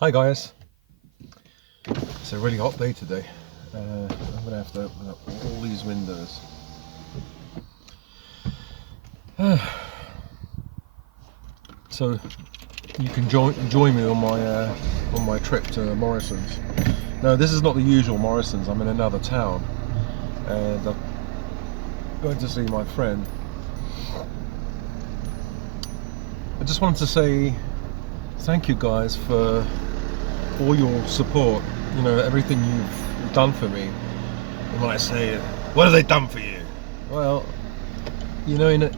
Hi guys, it's a really hot day today. I'm gonna have to open up all these windows. So you can join me on my trip to Morrison's. No, this is not the usual Morrison's. I'm in another town, and I'm going to see my friend. I just wanted to say thank you guys for all your support. You know, everything you've done for me. And when I say, what have they done for you? Well, you know,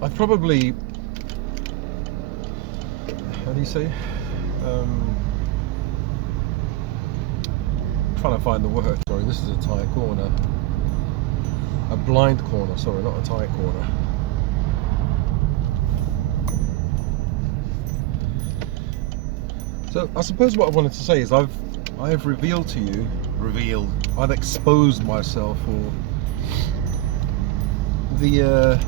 I've probably, how do you say? Trying to find the word. Sorry, this is a tight corner. A blind corner. Sorry, not a tight corner. So I suppose what I wanted to say is I've revealed to you, I've exposed myself for the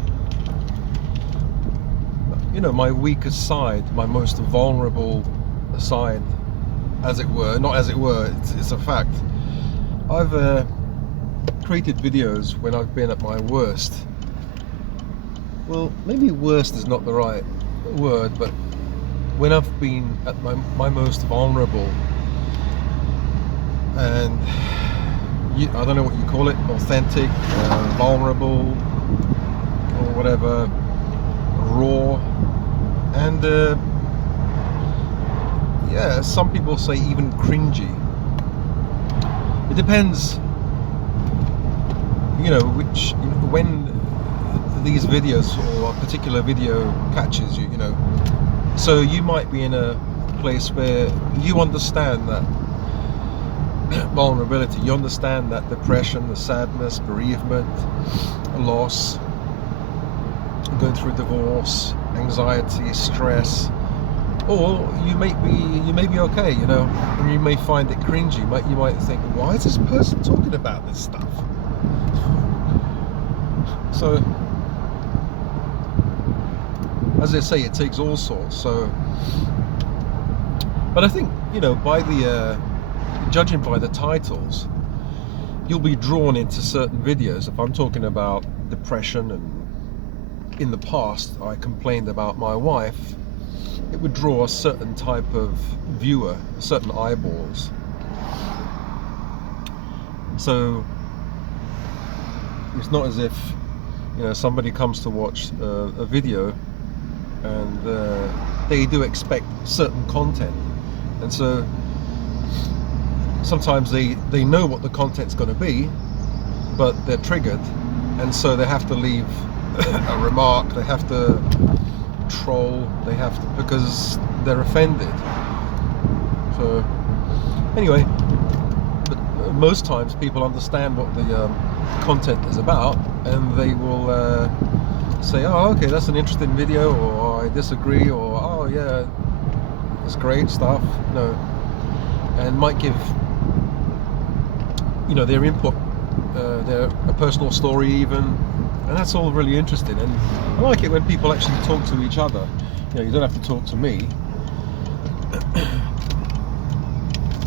you know, my weakest side, my most vulnerable side, as it were. Not as it were, it's a fact. I've created videos when I've been at my worst. Well, maybe worst is not the right word, but when I've been at my most vulnerable, and I don't know what you call it, authentic, vulnerable, or whatever, raw, and yeah, some people say even cringy. It depends, you know, when these videos or a particular video catches you, you know. So you might be in a place where you understand that vulnerability, you understand that depression, the sadness, bereavement, loss, going through divorce, anxiety, stress, or you may be okay, you know, and you may find it cringy. You might think, why is this person talking about this stuff? So, as I say, it takes all sorts. So, but I think, you know, by the judging by the titles, you'll be drawn into certain videos. If I'm talking about depression, and in the past I complained about my wife, it would draw a certain type of viewer, certain eyeballs. So it's not as if, you know, somebody comes to watch a video and they do expect certain content, and so sometimes they know what the content's going to be, but they're triggered, and so they have to leave a remark, they have to troll, they have to, because they're offended. So anyway, but most times people understand what the content is about, and they will say, oh, okay, that's an interesting video, or I disagree, or oh yeah, it's great stuff. No, and might give, you know, their input, a personal story even, and that's all really interesting. And I like it when people actually talk to each other. You know, you don't have to talk to me.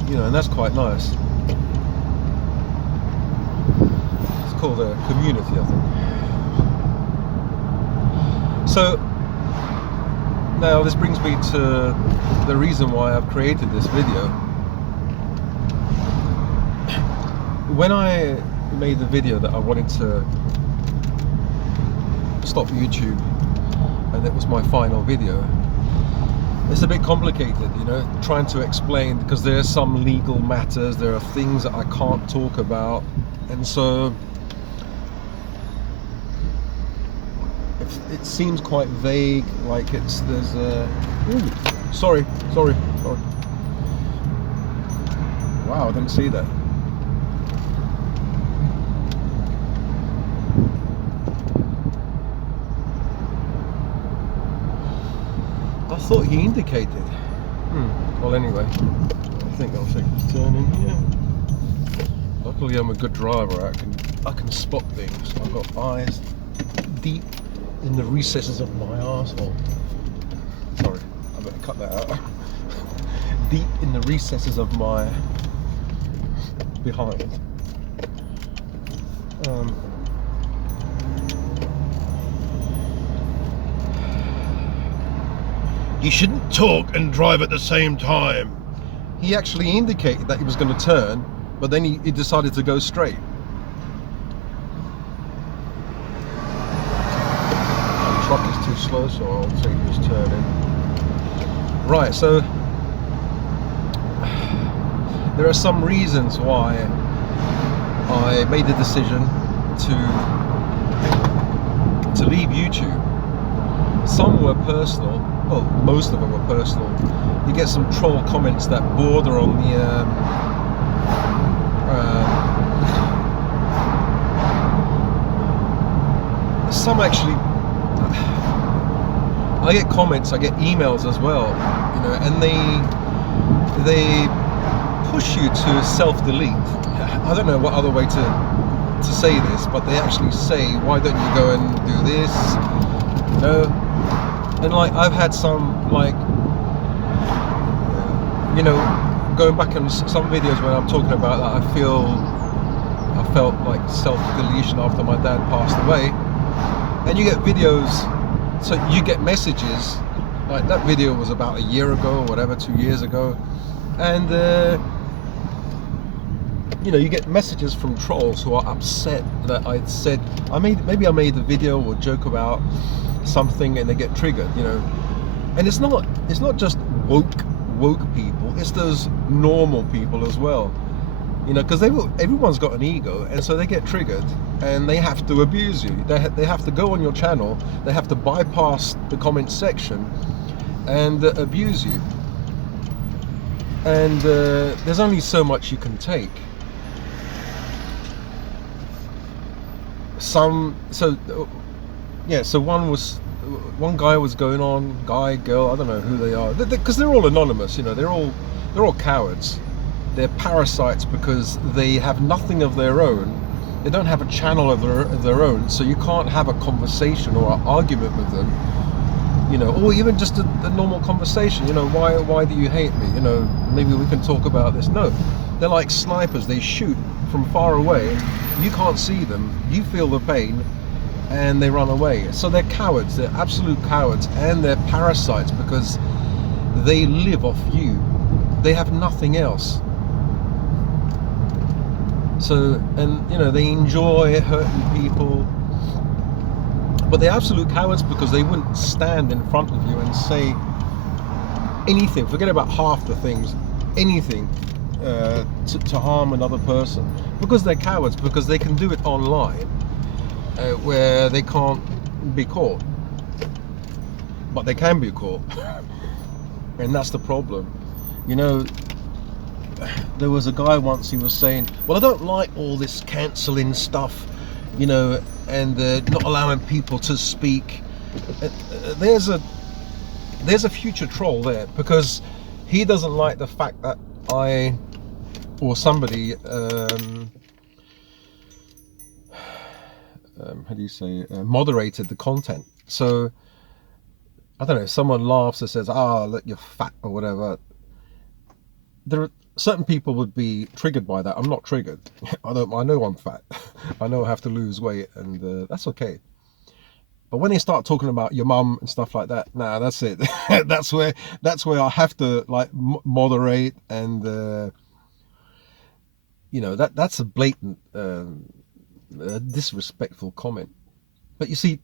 You know, and that's quite nice. It's called a community, I think. So now this brings me to the reason why I've created this video. When I made the video that I wanted to stop YouTube, and it was my final video, it's a bit complicated, you know, trying to explain, because there are some legal matters, there are things that I can't talk about, and so it seems quite vague, like there's a sorry. Wow, I didn't see that. I thought he indicated. Well, anyway, I think I'll take this turn in here. Luckily, I'm a good driver. I can spot things. I've got eyes deep in the recesses of my arsehole. Sorry, I better cut that out. Deep in the recesses of my behind. You shouldn't talk and drive at the same time. He actually indicated that he was going to turn, but then he decided to go straight. The truck is too slow, so I'll take this turn in. Right, so there are some reasons why I made the decision to leave YouTube. Some were personal. Well, most of them were personal. You get some troll comments that border on the some actually, I get comments, I get emails as well, you know, and they push you to self-delete. I don't know what other way to say this, but they actually say, why don't you go and do this, you know? And like, I've had some, like, you know, going back on some videos when I'm talking about that, I felt like self-deletion after my dad passed away. And you get videos, so you get messages, like that video was about a year ago or whatever, 2 years ago. And, you know, you get messages from trolls who are upset that I'd said, maybe I made the video or joke about something and they get triggered, you know. And it's not just woke people, it's those normal people as well, you know, because everyone's got an ego, and so they get triggered and they have to abuse you. They have to go on your channel, they have to bypass the comment section and abuse you. And there's only so much you can take. So one guy was going on, guy, girl, I don't know who they are, because they're all anonymous, you know, they're all cowards. They're parasites because they have nothing of their own. They don't have a channel of their own, so you can't have a conversation or an argument with them, you know, or even just a normal conversation, you know, why do you hate me, you know, maybe we can talk about this. No, they're like snipers, they shoot from far away, you can't see them, you feel the pain, and they run away. So they're cowards, they're absolute cowards, and they're parasites because they live off you. They have nothing else. So, and you know, they enjoy hurting people, but they're absolute cowards because they wouldn't stand in front of you and say anything, forget about half the things, anything to harm another person, because they're cowards, because they can do it online where they can't be caught, but they can be caught. And that's the problem, you know. There was a guy once, he was saying, well, I don't like all this cancelling stuff, you know, and not allowing people to speak. There's a future troll there, because he doesn't like the fact that I or somebody how do you say, moderated the content. So I don't know, someone laughs and says, look, you're fat or whatever. There are certain people would be triggered by that. I'm not triggered. I know I'm fat. I know I have to lose weight, and that's okay. But when they start talking about your mum and stuff like that, nah, that's it. that's where I have to like moderate, and you know, that's a blatant disrespectful comment. But you see,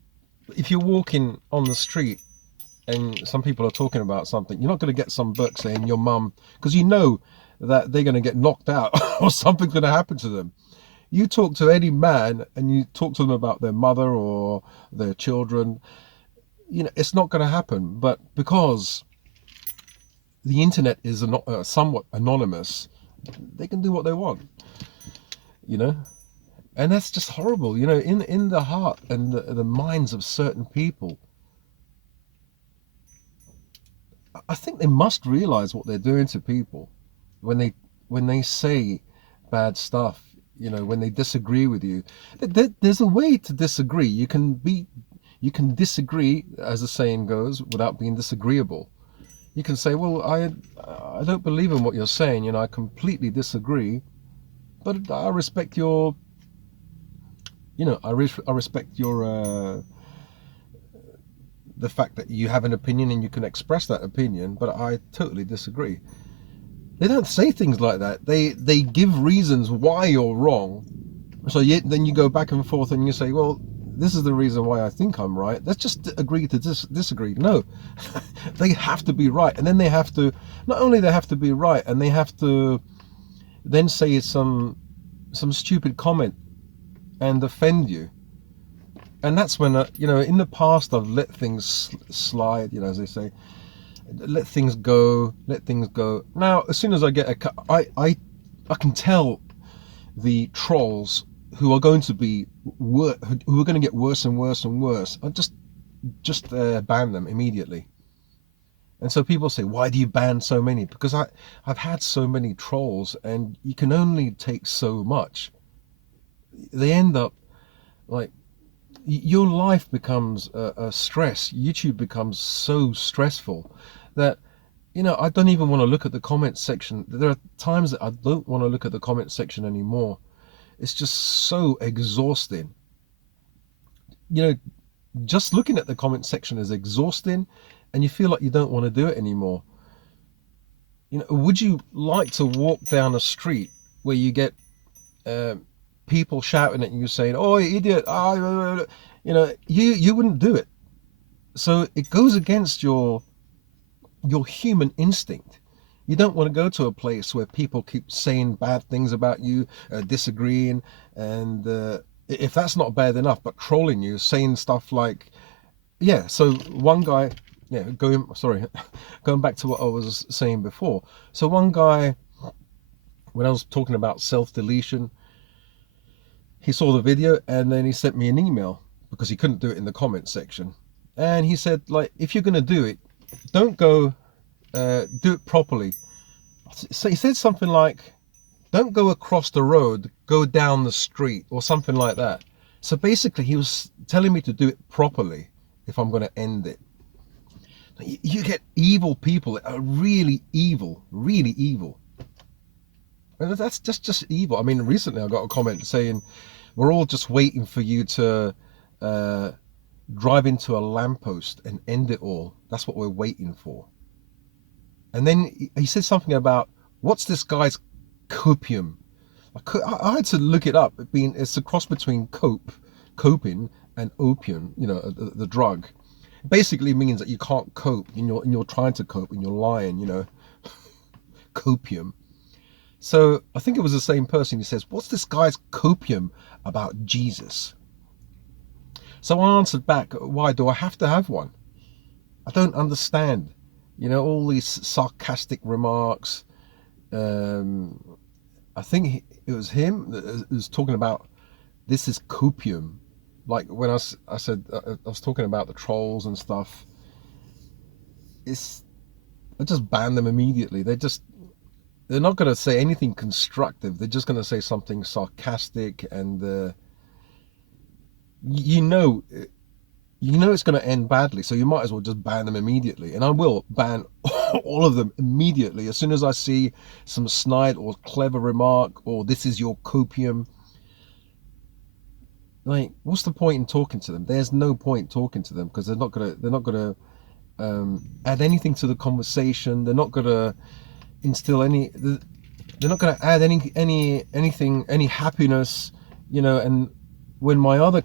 if you're walking on the street and some people are talking about something, you're not going to get some book saying your mum, because you know that they're going to get knocked out or something's going to happen to them. You talk to any man and you talk to them about their mother or their children, you know, it's not going to happen. But because the internet is somewhat anonymous, they can do what they want, you know. And that's just horrible, you know, in the heart and the minds of certain people. I think they must realize what they're doing to people when they say bad stuff, you know, when they disagree with you. There's a way to disagree. You can disagree, as the saying goes, without being disagreeable. you can say, well, I don't believe in what you're saying, you know, I completely disagree, but I respect your, you know, I respect your the fact that you have an opinion and you can express that opinion, but I totally disagree. They don't say things like that. They give reasons why you're wrong. So then you go back and forth and you say, well, this is the reason why I think I'm right. Let's just agree to disagree. No, they have to be right. And then they have to, not only they have to be right, and they have to then say some stupid comment and offend you. And that's when, you know, in the past I've let things slide, you know, as they say, let things go, let things go. Now, as soon as I get I can tell the trolls who are going to be who are going to get worse and worse and worse. I just ban them immediately. And so people say, why do you ban so many? Because I've had so many trolls, and you can only take so much. They end up like, your life becomes a stress. YouTube becomes so stressful that, you know, I don't even want to look at the comment section. There are times that I don't want to look at the comment section anymore. It's just so exhausting. You know, just looking at the comment section is exhausting, and you feel like you don't want to do it anymore. You know, would you like to walk down a street where you get people shouting at you saying, "Oh, idiot!" You know, you wouldn't do it. So it goes against your human instinct. You don't want to go to a place where people keep saying bad things about you, disagreeing, and if that's not bad enough, but trolling you, saying stuff like, yeah. So one guy, yeah, going back to what I was saying before. So one guy, when I was talking about self-deletion, he saw the video and then he sent me an email because he couldn't do it in the comment section. And he said, like, if you're going to do it, don't go do it properly. So he said something like, don't go across the road, go down the street, or something like that. So basically he was telling me to do it properly if I'm going to end it. You get evil people that are really evil, really evil. And that's just evil. I mean, recently I got a comment saying, we're all just waiting for you to drive into a lamppost and end it all. That's what we're waiting for. And then he said something about, what's this guy's copium? I had to look it up. It's a cross between coping, and opium, you know, the drug. It basically means that you can't cope, and you're trying to cope, and you're lying, you know. Copium. So I think it was the same person who says, what's this guy's copium about Jesus? So I answered back, why do I have to have one? I don't understand. You know, all these sarcastic remarks. I think it was him that was talking about, this is copium. Like when I said, I was talking about the trolls and stuff. I just banned them immediately. They're not going to say anything constructive. They're just going to say something sarcastic, and you know it's going to end badly, so you might as well just ban them immediately. And I will ban all of them immediately as soon as I see some snide or clever remark, or this is your copium. Like, what's the point in talking to them? There's no point talking to them, because they're not gonna add anything to the conversation. They're not gonna instill any. They're not gonna add anything, any happiness, you know. And when my other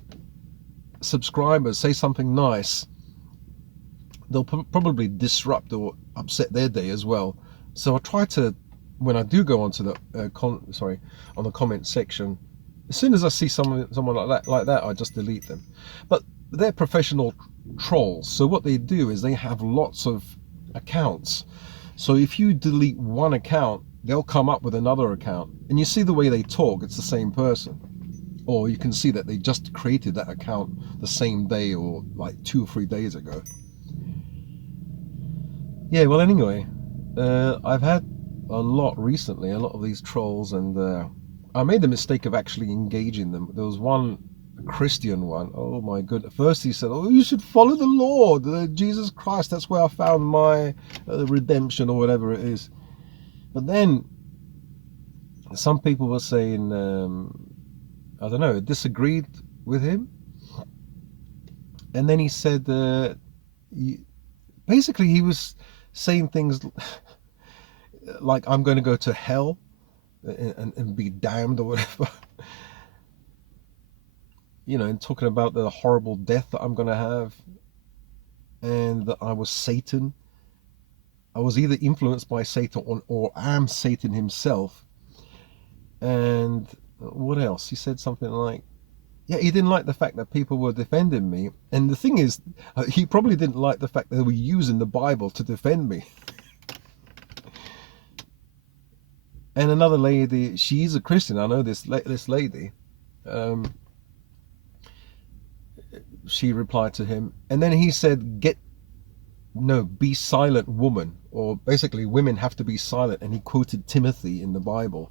subscribers say something nice, they'll probably disrupt or upset their day as well. So I try to, when I do go onto the on the comment section, as soon as I see someone like that, I just delete them. But they're professional trolls, so what they do is they have lots of accounts. So if you delete one account, they'll come up with another account, and you see the way they talk, it's the same person. Or you can see that they just created that account the same day, or like 2 or 3 days ago. Yeah, well, anyway, I've had a lot recently, a lot of these trolls, and I made the mistake of actually engaging them. There was one Christian one. Oh my goodness. First he said, oh, you should follow the Lord, Jesus Christ. That's where I found my redemption or whatever it is. But then some people were saying, I don't know, disagreed with him. And then he said, basically he was saying things like, I'm going to go to hell and be damned or whatever. You know, and talking about the horrible death that I'm going to have, and that I was Satan. I was either influenced by Satan or am Satan himself. And what else? He said something like, yeah, he didn't like the fact that people were defending me. And the thing is, he probably didn't like the fact that they were using the Bible to defend me. And another lady, she's a Christian, I know this lady, she replied to him, and then he said, be silent, woman, or basically women have to be silent, and he quoted Timothy in the Bible.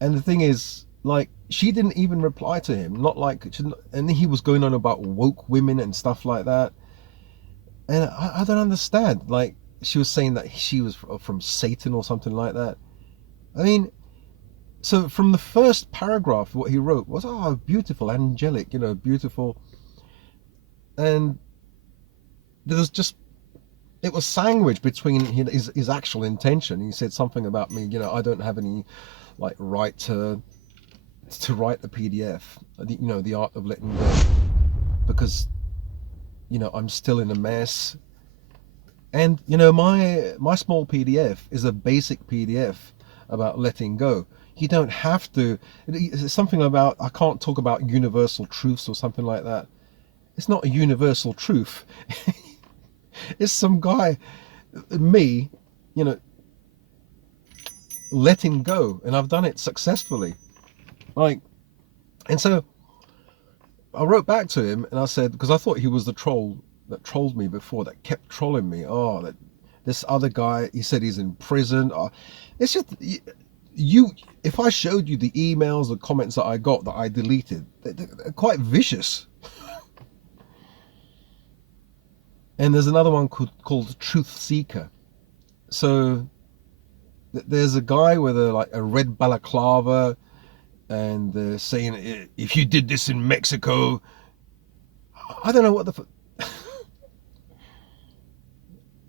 And the thing is, like, she didn't even reply to him, not like, and he was going on about woke women and stuff like that, and I don't understand. Like, she was saying that she was from Satan or something like that. I mean, so from the first paragraph, what he wrote was, oh, beautiful, angelic, you know, beautiful. And there was just, it was sandwiched between his actual intention. He said something about me, you know, I don't have any like right to write the PDF, you know, the art of letting go, because, you know, I'm still in a mess. And, you know, my small PDF is a basic PDF about letting go. You don't have to, it's something about, I can't talk about universal truths or something like that. It's not a universal truth. It's some guy, me, you know, letting go, and I've done it successfully. Like, and so I wrote back to him and I said, because I thought he was the troll that trolled me before, that kept trolling me. Oh, that this other guy, he said he's in prison. Oh, it's just, you, if I showed you the emails, the comments that I got that I deleted, they're quite vicious. And there's another one called Truth Seeker. So there's a guy with a red balaclava, and they're saying, if you did this in Mexico, I don't know what the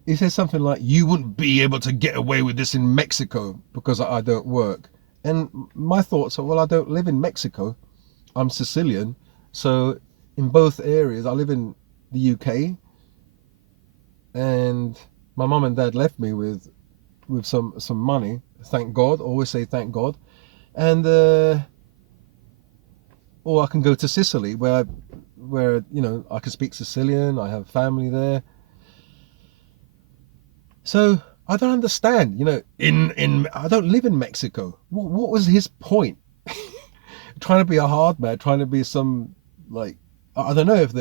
he says something like, you wouldn't be able to get away with this in Mexico because I don't work. And my thoughts are, well, I don't live in Mexico. I'm Sicilian. So in both areas, I live in the UK, and my mum and dad left me with some money. Thank God. Always say thank God. And or I can go to Sicily, where you know, I can speak Sicilian. I have family there. So I don't understand, you know, I don't live in Mexico. What was his point? Trying to be a hard man, trying to be some, like, I don't know if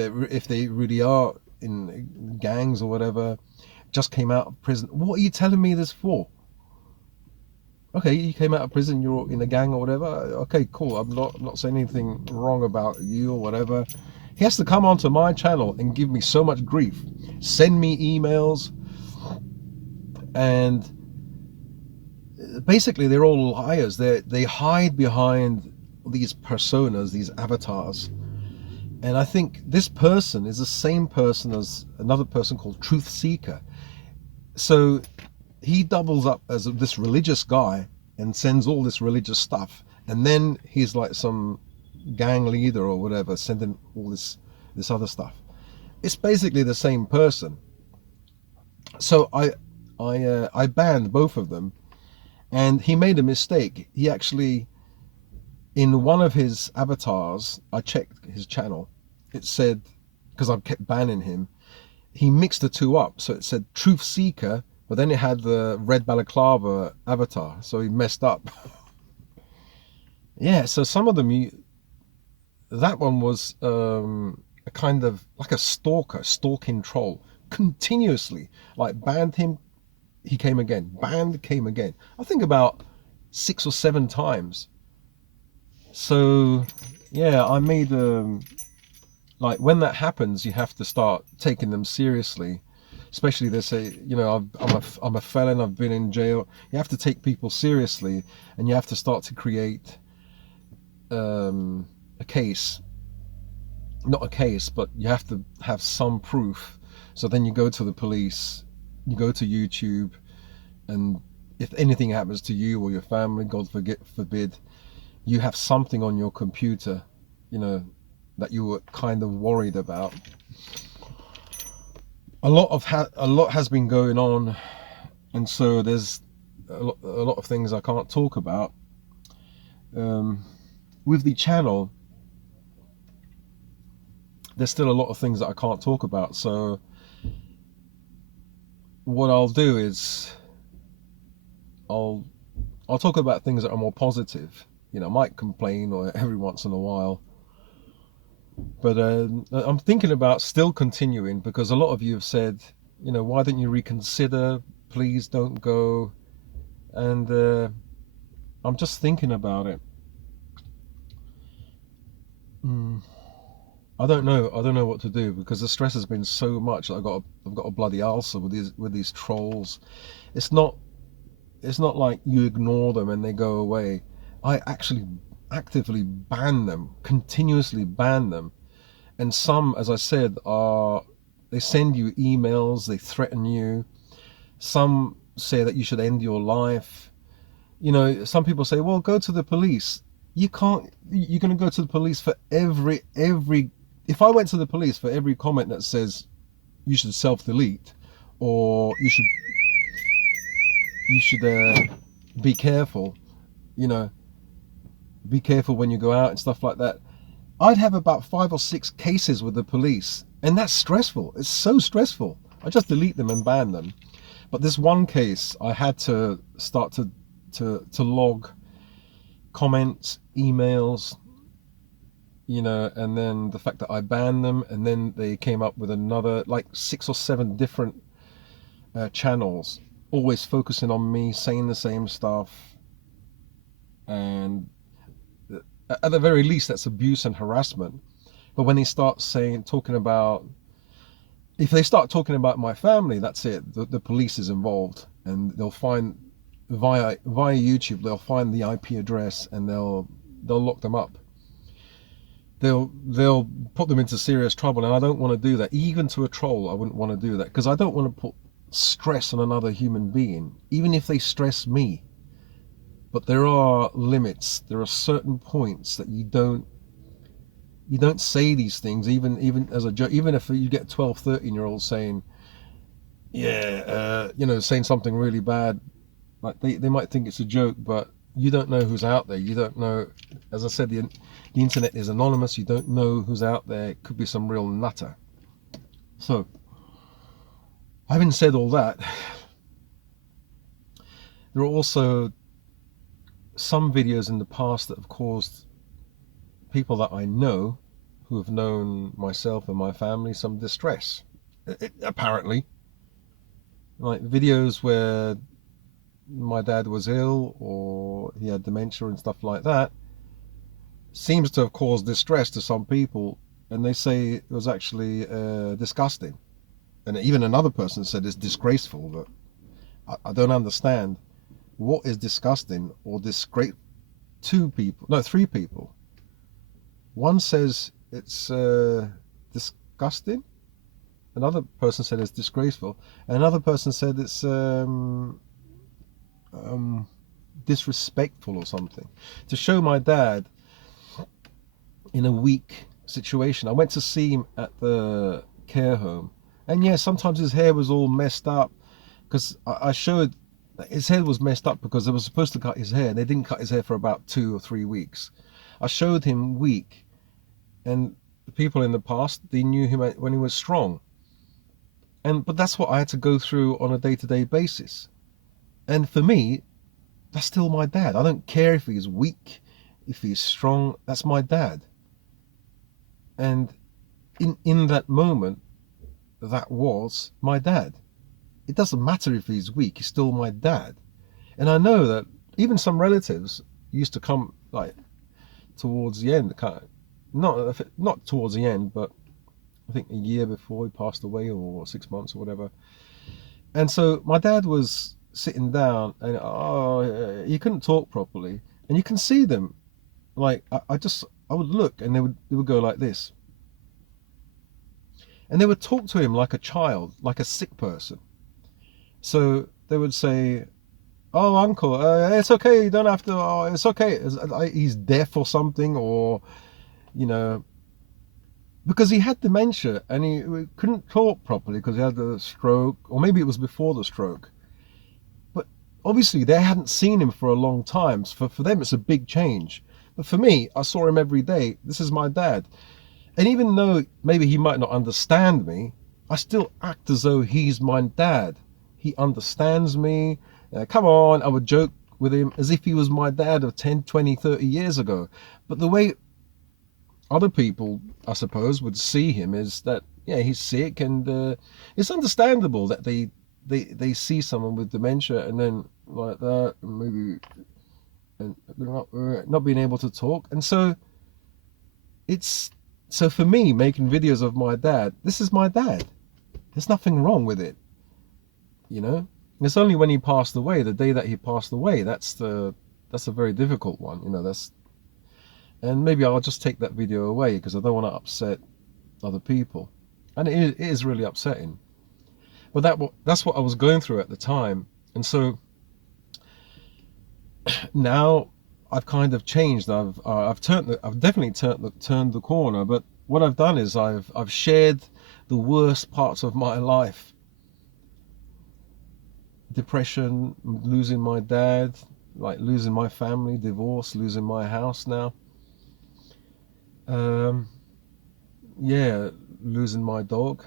they really are in gangs or whatever, just came out of prison. What are you telling me this for? Okay, you came out of prison, you're in a gang or whatever. Okay, cool. I'm not saying anything wrong about you or whatever. He has to come onto my channel and give me so much grief, send me emails, and basically they're all liars. They hide behind these personas, these avatars. And I think this person is the same person as another person called Truth Seeker. So he doubles up as this religious guy and sends all this religious stuff, and then he's like some gang leader or whatever, sending all this other stuff. It's basically the same person. So I banned both of them, and he made a mistake. He actually, in one of his avatars, I checked his channel, it said, because I kept banning him, he mixed the two up. So it said Truth Seeker, but then it had the red balaclava avatar, so he messed up. Yeah, so some of them, that one was a kind of like a stalking troll, continuously, like, banned him, he came again, banned, came again. I think about 6 or 7 times. So yeah, I made like when that happens, you have to start taking them seriously. Especially they say, you know, I'm a felon. I've been in jail. You have to take people seriously, and you have to start to create a case, not a case, but you have to have some proof. So then you go to the police, you go to YouTube, and if anything happens to you or your family, God forbid, you have something on your computer, you know, that you were kind of worried about. A lot has been going on, and so there's a lot of things I can't talk about. With the channel, there's still a lot of things that I can't talk about. So what I'll do is I'll talk about things that are more positive. You know, I might complain or every once in a while, but I'm thinking about still continuing because a lot of you have said, you know, why don't you reconsider? Please don't go. And I'm just thinking about it. I don't know. I don't know what to do because the stress has been so much. I've got a bloody ulcer with these trolls. It's not like you ignore them and they go away. I actually actively ban them, continuously ban them. And some, as I said, they send you emails, they threaten you. Some say that you should end your life. You know, some people say, well, go to the police. You can't, you're going to go to the police for every, if I went to the police for every comment that says you should self-delete or you should be careful, you know, be careful when you go out and stuff like that, I'd have about 5 or 6 cases with the police, and that's stressful. It's so stressful. I just delete them and ban them. But this one case, I had to start to log comments, emails, you know, and then the fact that I banned them, and then they came up with another like 6 or 7 different channels, always focusing on me, saying the same stuff, and at the very least that's abuse and harassment. But when they start talking about, if they start talking about my family, that's it. The police is involved, and they'll find via YouTube, they'll find the IP address and they'll lock them up. They'll put them into serious trouble, and I don't want to do that. Even to a troll, I wouldn't want to do that because I don't want to put stress on another human being, even if they stress me. But there are limits. There are certain points that you don't say these things, even as a joke. Even if you get 12, 13-year-olds saying, yeah, you know, saying something really bad, like they might think it's a joke, but you don't know who's out there. You don't know, as I said, the internet is anonymous. You don't know who's out there. It could be some real nutter. So, having said all that, there are also some videos in the past that have caused people that I know, who have known myself and my family, some distress. Apparently, like videos where my dad was ill or he had dementia and stuff like that, seems to have caused distress to some people, and they say it was actually disgusting. And even another person said it's disgraceful, but I don't understand what is disgusting or disgrace. 2 people, no, 3 people. One says it's disgusting, another person said it's disgraceful, and another person said it's disrespectful or something. To show my dad in a weak situation, I went to see him at the care home, and yeah, sometimes his hair was all messed up because I showed his hair was messed up because they were supposed to cut his hair and they didn't cut his hair for about 2 or 3 weeks. I showed him weak, and the people in the past, they knew him when he was strong, but that's what I had to go through on a day-to-day basis. And for me, that's still my dad. I don't care if he's weak, if he's strong, that's my dad. And in that moment, that was my dad. It doesn't matter if he's weak, he's still my dad. And I know that even some relatives used to come, like, towards the end, not towards the end, but I think a year before he passed away, or 6 months or whatever. And so my dad was sitting down, and he couldn't talk properly, and you can see them. Like I would look, and they would go like this, and they would talk to him like a child, like a sick person. So they would say, "Oh, uncle, it's okay. You don't have to. Oh, it's okay. He's deaf or something, or you know, because he had dementia and he couldn't talk properly because he had a stroke, or maybe it was before the stroke. But obviously, they hadn't seen him for a long time. So for them, it's a big change. But for me, I saw him every day. This is my dad. And even though maybe he might not understand me, I still act as though he's my dad. He understands me. Come on, I would joke with him as if he was my dad of 10, 20, 30 years ago. But the way other people, I suppose, would see him is that, yeah, he's sick, and it's understandable that they see someone with dementia and then like that, maybe, and not being able to talk. And so it's so for me, making videos of my dad, this is my dad. There's nothing wrong with it, you know. It's only when he passed away, the day that he passed away, that's a very difficult one, you know. And maybe I'll just take that video away because I don't want to upset other people, and it is really upsetting. But that's what I was going through at the time, and so now I've kind of changed. I've definitely turned the corner. But what I've done is I've shared the worst parts of my life: depression, losing my dad, like losing my family, divorce, losing my house now. Yeah, losing my dog,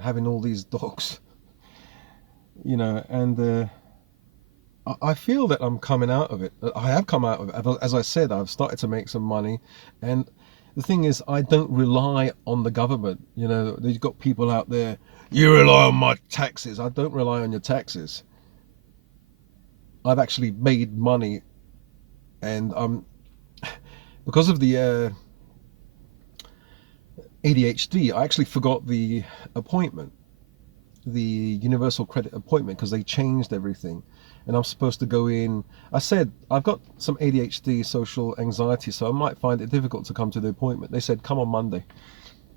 having all these dogs, you know, and I feel that I'm coming out of it. I have come out of it. As I said, I've started to make some money, and the thing is, I don't rely on the government. You know, they've got people out there. You rely on my taxes. I don't rely on your taxes. I've actually made money, and because of the ADHD, I actually forgot the appointment, the universal credit appointment, because they changed everything, and I'm supposed to go in. I said I've got some ADHD, social anxiety, so I might find it difficult to come to the appointment. They said come on Monday.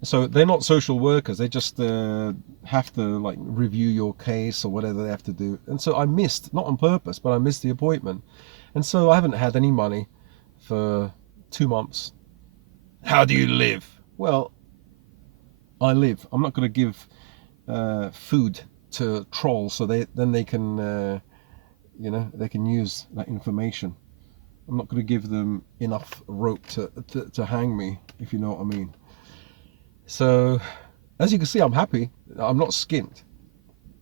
So they're not social workers, they just have to like review your case or whatever they have to do. And so I missed, not on purpose, but I missed the appointment, and so I haven't had any money for 2 months. How do you live? Well, I live. I'm not going to give food to trolls, so they can you know, they can use that information. I'm not going to give them enough rope to hang me, if you know what I mean. So as you can see, I'm happy. I'm not skint.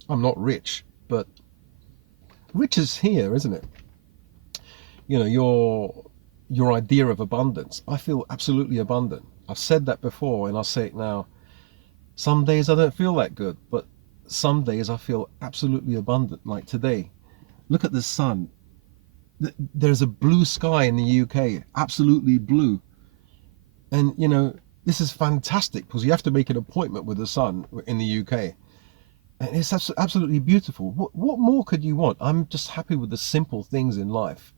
I'm not rich, but rich is here, isn't it? You know, your idea of abundance. I feel absolutely abundant. I've said that before, and I'll say it now. Some days I don't feel that good, but some days I feel absolutely abundant, like today. Look at the sun. There's a blue sky in the UK, absolutely blue. And you know, this is fantastic because you have to make an appointment with the sun in the UK. And it's absolutely beautiful. What more could you want? I'm just happy with the simple things in life.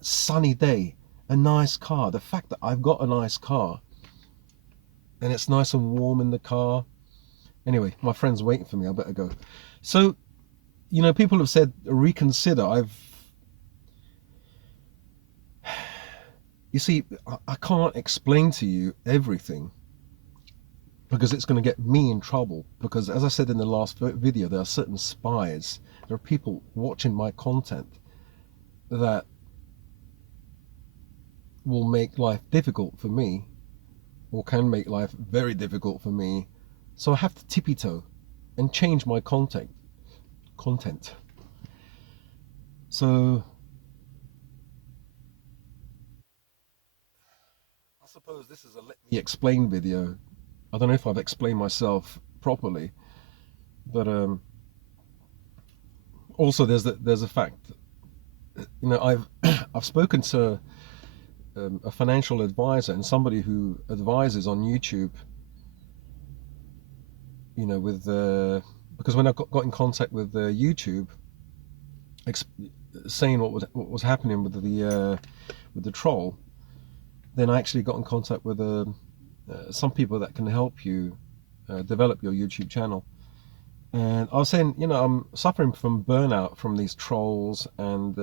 A sunny day, a nice car. The fact that I've got a nice car and it's nice and warm in the car. Anyway, my friend's waiting for me. I better go. So, you know, people have said reconsider. You see, I can't explain to you everything because it's going to get me in trouble. Because as I said in the last video, there are certain spies. There are people watching my content that will make life difficult for me, or can make life very difficult for me. So I have to tippy toe and change my content. So I suppose this is a let me explain video. I don't know if I've explained myself properly, but also there's a fact. You know, I've I've spoken to a financial advisor and somebody who advises on YouTube, you know, with because when I got in contact with YouTube, saying what was happening with the troll, then I actually got in contact with some people that can help you develop your YouTube channel. And I was saying, you know, I'm suffering from burnout from these trolls, and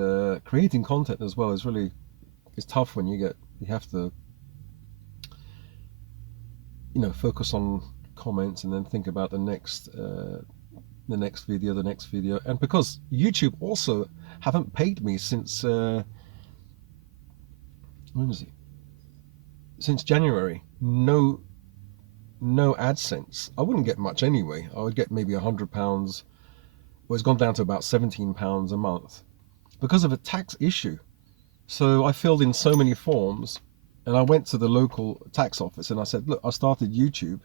creating content as well is tough when you have to, you know, focus on comments and then think about the next video. And because YouTube also haven't paid me since when was it? Since January. No AdSense. I wouldn't get much anyway. I would get maybe £100. Well, it's gone down to about £17 a month because of a tax issue. So I filled in so many forms, and I went to the local tax office and I said, look, I started YouTube,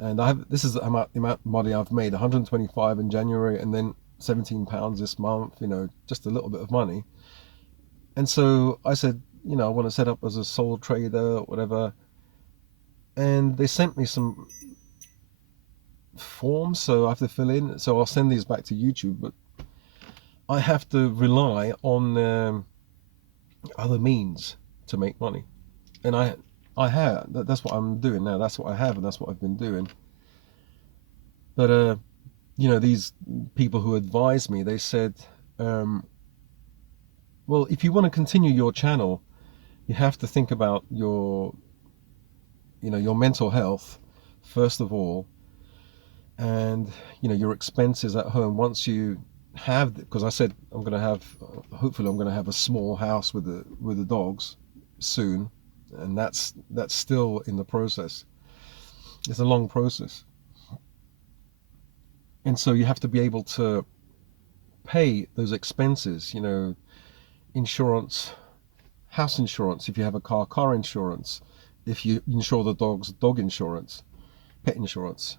and this is the amount of money I've made, 125 in January, and then £17 this month, you know, just a little bit of money. And so I said, you know, I want to set up as a sole trader, whatever. And they sent me some forms, so I have to fill in. So I'll send these back to YouTube, but I have to rely on other means to make money. And I have, that's what I'm doing now. That's what I have, and that's what I've been doing. But you know, these people who advised me, they said, well, if you want to continue your channel, you have to think about your mental health first of all, and you know, your expenses at home. Once you have, because I said hopefully I'm going to have a small house with the dogs soon, and that's still in the process. It's a long process, and so you have to be able to pay those expenses, you know, insurance, house insurance, if you have a car insurance, if you insure the dogs, dog insurance, pet insurance.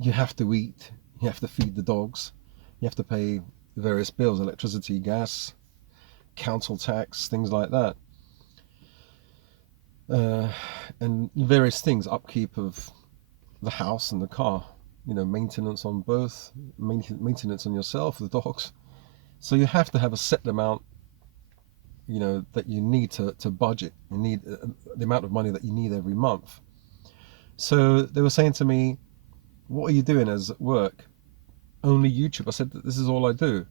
You have to eat, you have to feed the dogs, you have to pay various bills, electricity, gas, council tax, things like that, and various things, upkeep of the house and the car, you know, maintenance on both, maintenance on yourself, the dogs. So you have to have a set amount, you know, that you need to budget. You need the amount of money that you need every month. So they were saying to me, what are you doing as work? Only YouTube. I said, this is all I do.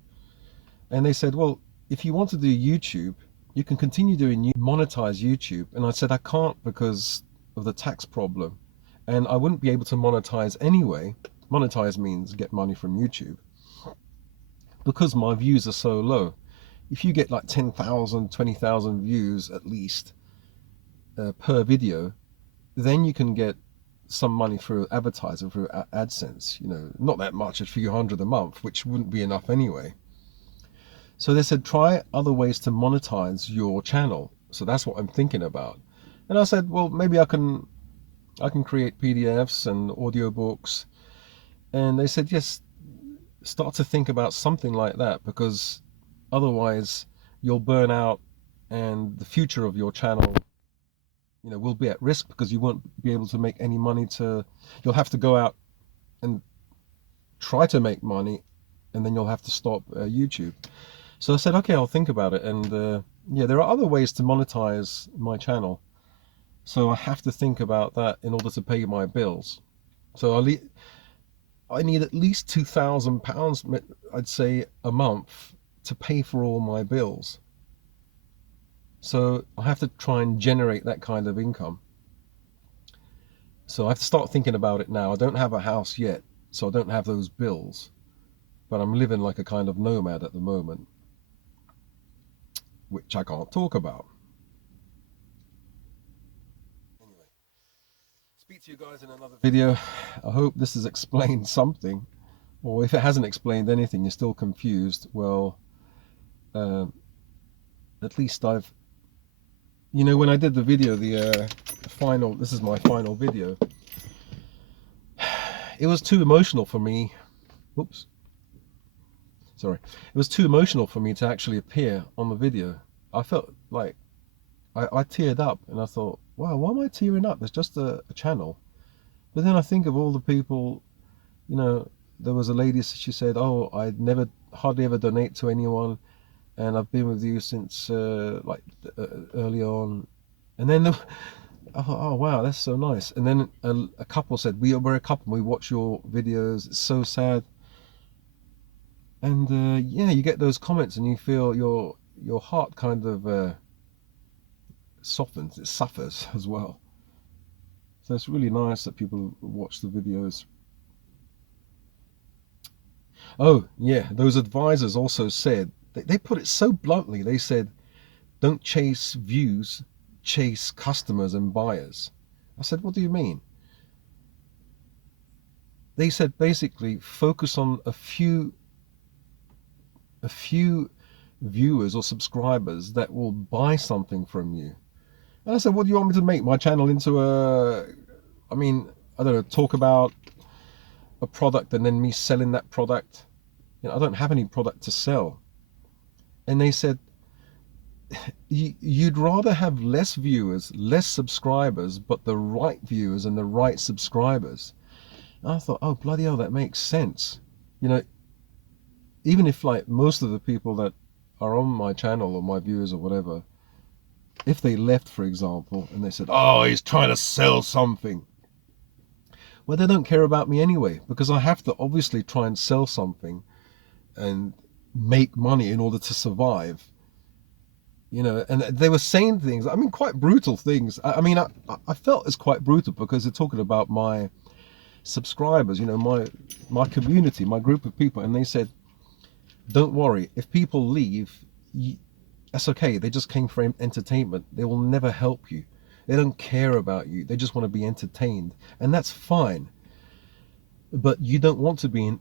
And they said, well, if you want to do YouTube, you can continue doing monetize YouTube. And I said, I can't because of the tax problem, and I wouldn't be able to monetize anyway. Monetize means get money from YouTube, because my views are so low. If you get like 10,000, 20,000 views at least per video, then you can get some money through advertising, through AdSense. You know, not that much, a few hundred a month, which wouldn't be enough anyway. So they said, try other ways to monetize your channel. So that's what I'm thinking about. And I said, well, maybe I can create PDFs and audiobooks. And they said, yes, start to think about something like that, because otherwise you'll burn out, and the future of your channel, you know, will be at risk, because you won't be able to make any money. You'll have to go out and try to make money, and then you'll have to stop YouTube. So I said, okay, I'll think about it. And yeah, there are other ways to monetize my channel, so I have to think about that in order to pay my bills. So I need at least £2,000, I'd say, a month to pay for all my bills. So I have to try and generate that kind of income. So I have to start thinking about it now. I don't have a house yet, so I don't have those bills, but I'm living like a kind of nomad at the moment, which I can't talk about. Anyway, speak to you guys in another video. I hope this has explained something, or if it hasn't explained anything, you're still confused, well, at least I've, you know, when I did the video, this is my final video, it was too emotional for me. Oops. Sorry. It was too emotional for me to actually appear on the video. I felt like I teared up and I thought, wow, why am I tearing up? It's just a channel. But then I think of all the people, you know, there was a lady, she said, oh, I never, hardly ever donate to anyone, and I've been with you since early on. And then I thought, oh wow, that's so nice. And then a couple said, we're a couple, we watch your videos, it's so sad. And yeah, you get those comments and you feel your heart kind of softens, it suffers as well. So it's really nice that people watch the videos. Oh yeah, those advisors also said, they put it so bluntly, they said, don't chase views, chase customers and buyers. I said, what do you mean? They said basically focus on a few viewers or subscribers that will buy something from you. And I said, what do you want me to make my channel into I mean, I don't know, talk about a product and then me selling that product? You know, I don't have any product to sell. And they said, you'd rather have less viewers, less subscribers, but the right viewers and the right subscribers. And I thought, oh, bloody hell, that makes sense. You know, even if like most of the people that are on my channel or my viewers or whatever, if they left, for example, and they said, oh, he's trying to sell something. Well, they don't care about me anyway, because I have to obviously try and sell something and make money in order to survive. You know, and they were saying things, I mean, quite brutal things. I mean, I felt it's quite brutal because they're talking about my subscribers, you know, my community, my group of people. And they said, don't worry, if people leave, that's okay. They just came for entertainment. They will never help you. They don't care about you. They just want to be entertained. And that's fine. But you don't want to be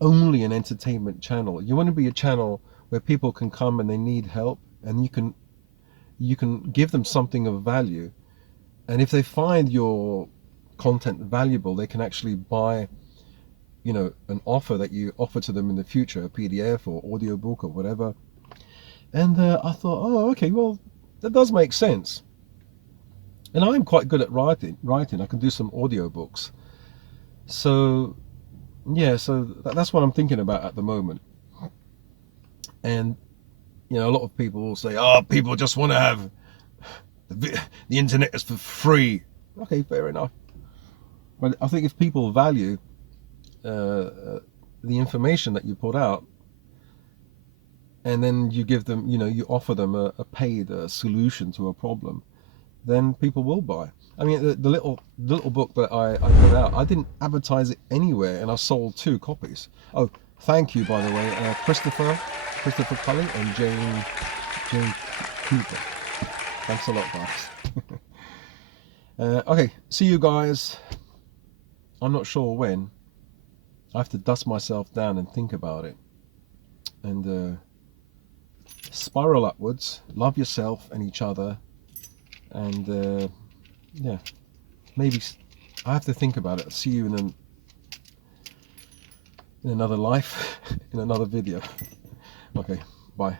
only an entertainment channel. You want to be a channel where people can come and they need help, and you can give them something of value. And if they find your content valuable, they can actually buy, you know, an offer that you offer to them in the future, a PDF or audiobook or whatever. And I thought, oh, okay, well, that does make sense. And I'm quite good at writing. I can do some audiobooks. So yeah, so that's what I'm thinking about at the moment. And you know, a lot of people will say, oh, people just want to have the internet is for free. Okay, fair enough. But I think if people value the information that you put out, and then you give them, you know, you offer them a paid solution to a problem, then people will buy. I mean, the little book that I put out, I didn't advertise it anywhere, and I sold 2 copies. Oh, thank you, by the way, Christopher Cully and Jane Cooper. Thanks a lot, guys. Okay, see you guys. I'm not sure when. I have to dust myself down and think about it. And spiral upwards. Love yourself and each other. And yeah, maybe I have to think about it. See you in another life, in another video. Okay, bye.